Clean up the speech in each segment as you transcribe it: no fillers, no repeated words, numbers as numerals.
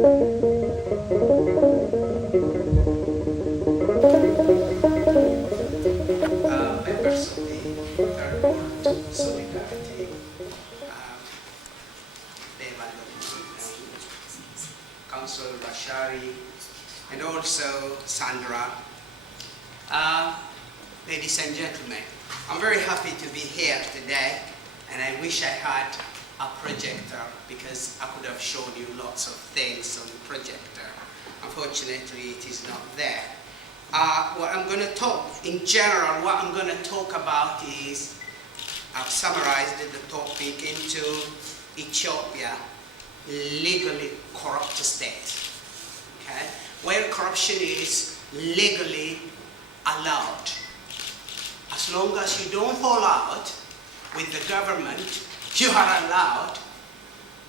Members of the Third World Solidarity, Council Bashari, and also Sandra. Ladies and gentlemen, I'm very happy to be here today, and I wish I had a projector because I could have shown you lots of things on the projector. Unfortunately, it is not there. What I'm going to talk, in general, what I'm going to talk about is, I've summarized the topic into Ethiopia, legally corrupt state, okay? Where corruption is legally allowed. As long as you don't fall out with the government, you are allowed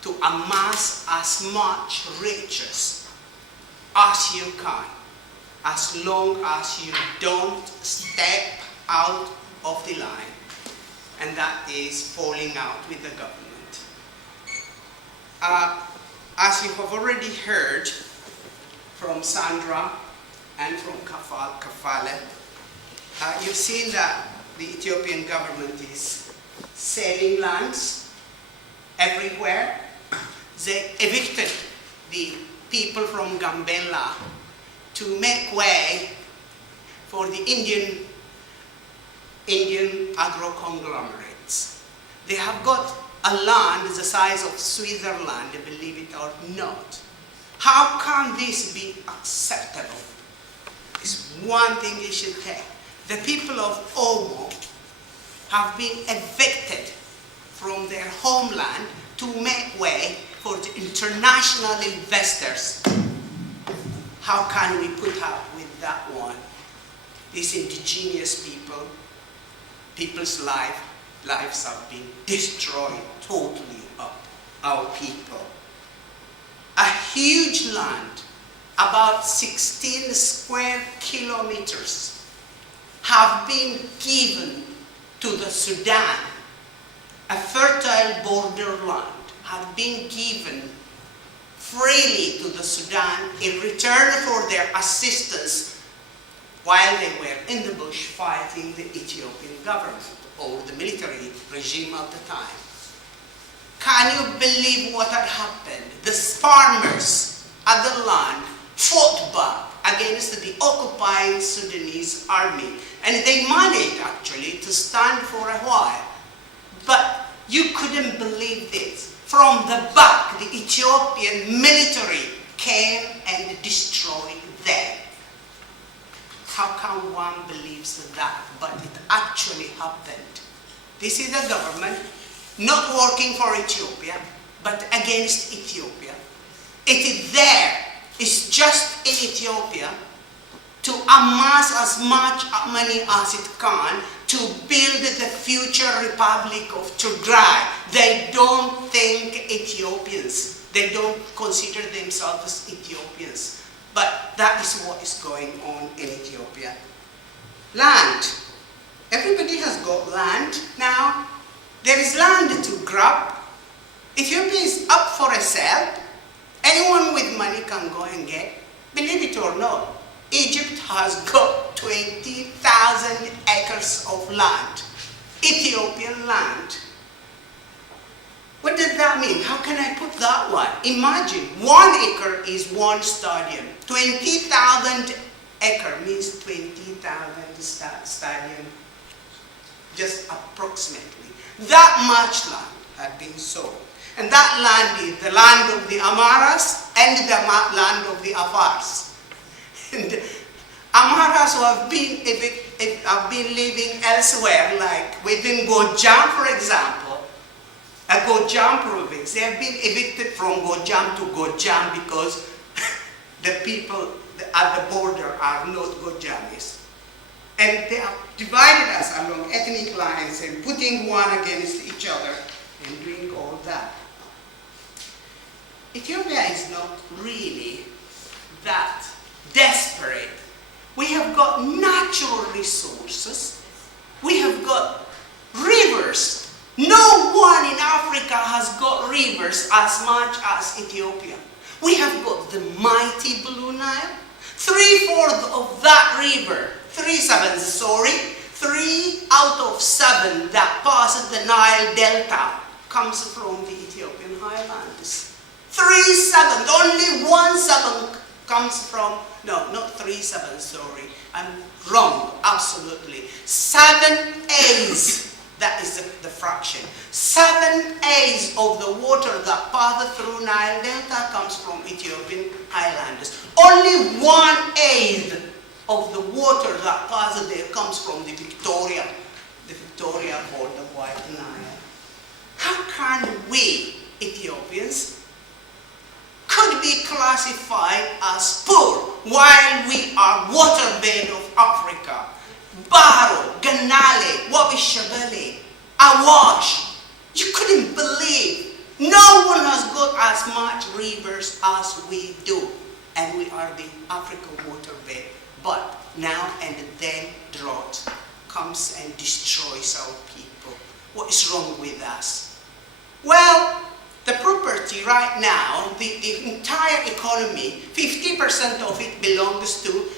to amass as much riches as you can, as long as you don't step out of the line, and that is falling out with the government. As you have already heard from Sandra and from Kafale, you've seen that the Ethiopian government is selling lands everywhere. They evicted the people from Gambela to make way for the Indian agro-conglomerates. They have got a land the size of Switzerland, believe it or not. How can this be acceptable? It's one thing you should take. The people of Omo have been evicted from their homeland to make way for the international investors. How can we put up with that one? These indigenous people, people's lives have been destroyed totally of our people. A huge land, about 16 square kilometers, have been given to the Sudan. A fertile borderland have been given freely to the Sudan in return for their assistance while they were in the bush fighting the Ethiopian government or the military regime of the time. Can you believe what had happened? The farmers at the land fought back against the occupying Sudanese army, and they managed actually to stand for a while. But you couldn't believe this. From the back, the Ethiopian military came and destroyed them. How can one believe that? But it actually happened. This is a government not working for Ethiopia, but against Ethiopia. It is there. It's just in Ethiopia to amass as much money as it can to build the future Republic of Tigray. They don't think Ethiopians. They don't consider themselves as Ethiopians. But that is what is going on in Ethiopia. Land. Everybody has got land now. There is land to grab. Ethiopia is up for a sale. Anyone with money can go and get. Believe it or not, Egypt has got 20,000 acres of land. Ethiopian land. What does that mean? How can I put that one? Imagine 1 acre is 1 stadium. 20,000 acre means 20,000 stadium. Just approximately. That much land had been sold. And that land is the land of the Amaras and the land of the Afars. And Amaras who have been living elsewhere, like within Gojam, for example, a Gojam province. They have been evicted from Gojam to Gojam because the people at the border are not Gojamis. And they have divided us along ethnic lines and putting one against each other and doing all that. Ethiopia is not really that desperate. We have got natural resources. We have got rivers. No one in Africa has got rivers as much as Ethiopia. We have got the mighty Blue Nile. 3/4 of that river, 3 out of 7 that passes the Nile Delta comes from the Ethiopian highlands. 3/7, only 1/7 comes from, no, not 3/7, sorry, I'm wrong, absolutely. 7/8, that is the fraction. 7/8 of the water that passes through Nile Delta comes from Ethiopian highlands. Only 1/8 of the water that passes there comes from the Victoria called the White Nile. How can we, Ethiopians, could be classified as poor while we are waterbed of Africa? Baro, Ganale, Wabishabele, Awash. You couldn't believe. No one has got as much rivers as we do. And we are the African waterbed. But now and then drought comes and destroys our people. What is wrong with us? Well, the property right now, the entire economy, 50% of it belongs to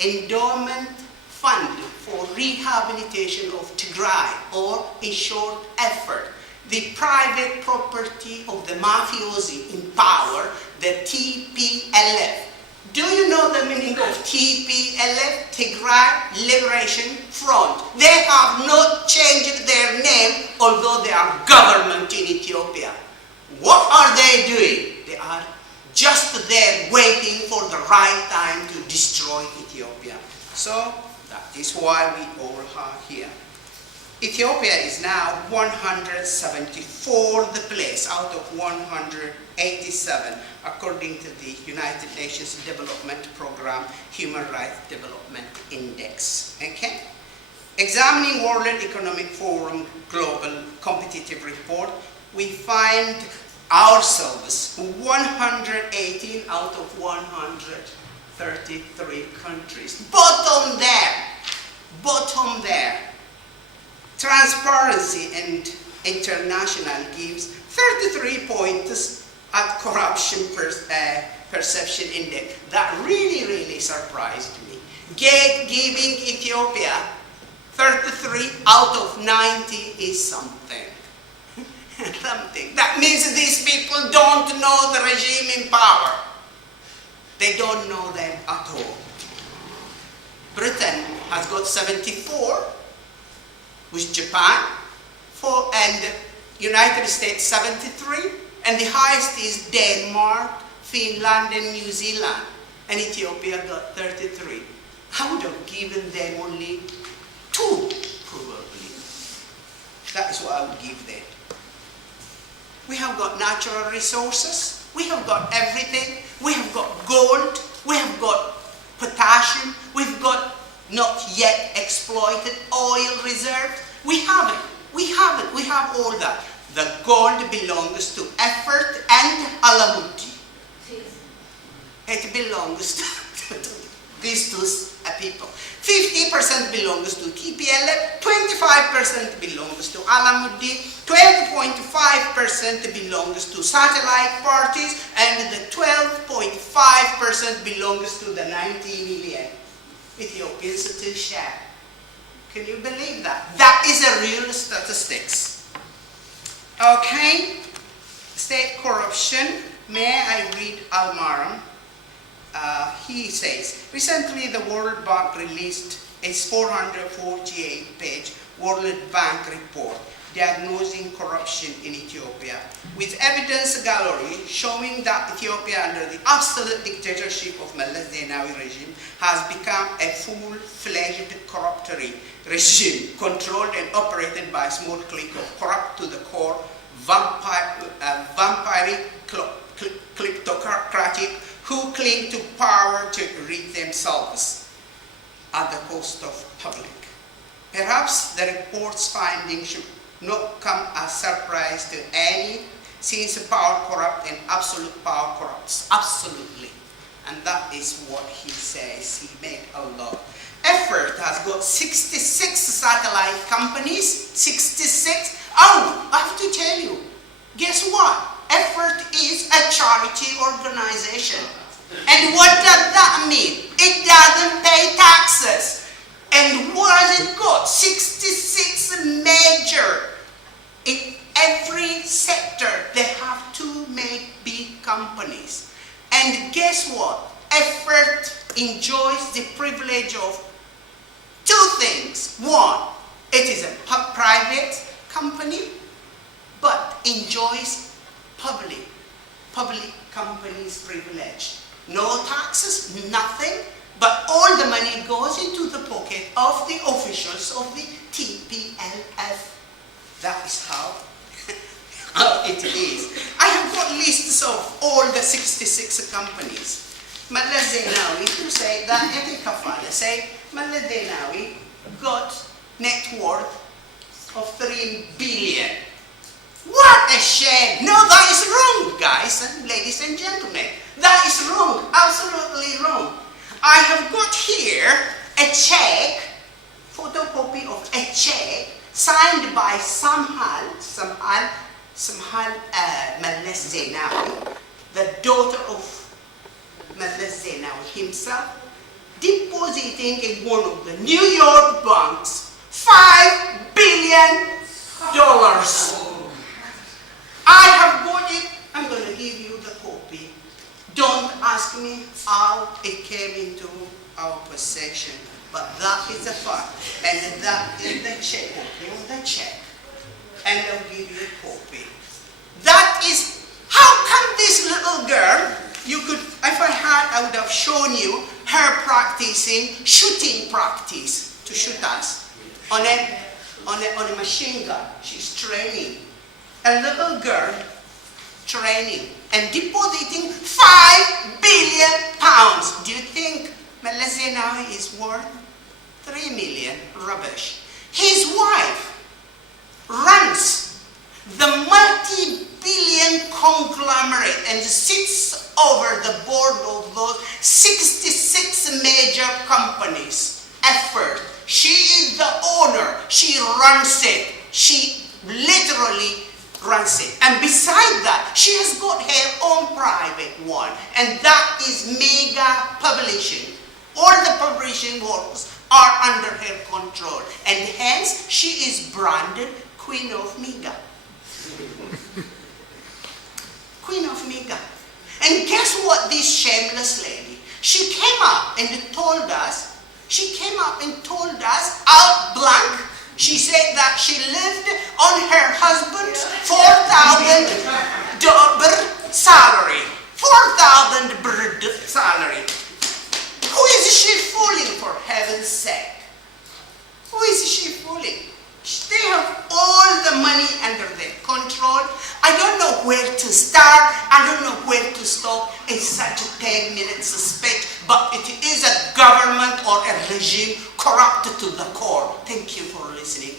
endowment fund for rehabilitation of Tigray, or in short, effort. The private property of the mafiosi in power, the TPLF. Do you know the meaning of TPLF? Tigray Liberation Front. They have not changed their name, although they are government in Ethiopia. What are they doing? They are just there waiting for the right time to destroy Ethiopia. So that is why we all are here. Ethiopia is now 174th place out of 187, according to the United Nations Development Program Human Rights Development Index. Okay? Examining World Economic Forum Global Competitive Report, we find ourselves 118 out of 133 countries. Bottom there. Transparency and International gives 33 points at Corruption Perception Index. That really surprised me. Giving Ethiopia 33 out of 90 is something. That means these people don't know the regime in power. They don't know them at all. Britain has got 74, with Japan, and United States 73, and the highest is Denmark, Finland, and New Zealand, and Ethiopia got 33. I would have given them only 2, probably. That is what I would give them. We have got natural resources, we have got everything, we have got gold, we have got potassium, we've got not yet exploited oil reserves. We have it. We have all that. The gold belongs to Effort and Alamuti. It belongs to these two people. 50% belongs to TPLF, 25% belongs to Alamuddin, 12.5% belongs to satellite parties, and the 12.5% belongs to the 90 million Ethiopians to share. Can you believe that? That is a real statistics. Okay, state corruption. May I read Almaram? He says, recently the World Bank released its 448-page World Bank report diagnosing corruption in Ethiopia, with evidence gallery showing that Ethiopia under the absolute dictatorship of Meles Zenawi regime has become a full-fledged corruptory regime controlled and operated by a small clique of corrupt to the core, vampiric, kleptocratic, who cling to power to rid themselves at the cost of public. Perhaps the report's findings should not come as surprise to any, since power corrupts and absolute power corrupts absolutely. And that is what he says. He made a lot. Effort has got 66 satellite companies. 66. Oh, I have to tell you. Guess what? Effort is corporation. And what does that mean? It doesn't pay taxes. And what has it got? 66 major. In every sector, they have to make big companies. And guess what? Effort enjoys the privilege of two things. One, it is a private company, but enjoys public companies' privilege. No taxes, nothing, but all the money goes into the pocket of the officials of the TPLF. That is how it is. I have got lists of all the 66 companies. Malla Zenawi, to say that every kafala say, Malla Zenawi got net worth of 3 billion. What a shame! No, that is wrong, guys and ladies and gentlemen. That is wrong, absolutely wrong. I have got here a check, photocopy of a check signed by Samhal Malla Zenawi, the daughter of Malla Zenawi himself, depositing in one of the New York banks $5 billion. I have got it. I'm going to give you the copy. Don't ask me how it came into our possession, but that is a fact, and that is the check, copy of the check, and I'll give you a copy. That is, how come this little girl, you could, if I would have shown you her practicing shooting practice to shoot us on a machine gun. She's training. A little girl training and depositing £5 billion. Do you think Malla Zenawi is worth 3 million? Rubbish. His wife runs the multi-billion conglomerate and sits over the board of those 66 major companies. Effort. She is the owner. She runs it. She literally runs it. And beside that, she has got her own private one, and that is Mega Publishing. All the publishing works are under her control, and hence she is branded Queen of Mega. Queen of Mega. And guess what, this shameless lady, she came up and told us out blank. She said that she lived on her husband's $4,000 salary. $4,000 salary. Who is she fooling, for heaven's sake? Who is she fooling? They have all the money under their control. I don't know where to start. I don't know where to stop in such a 10-minute speech, but it is a government or a regime corrupted to the core. Thank you for listening.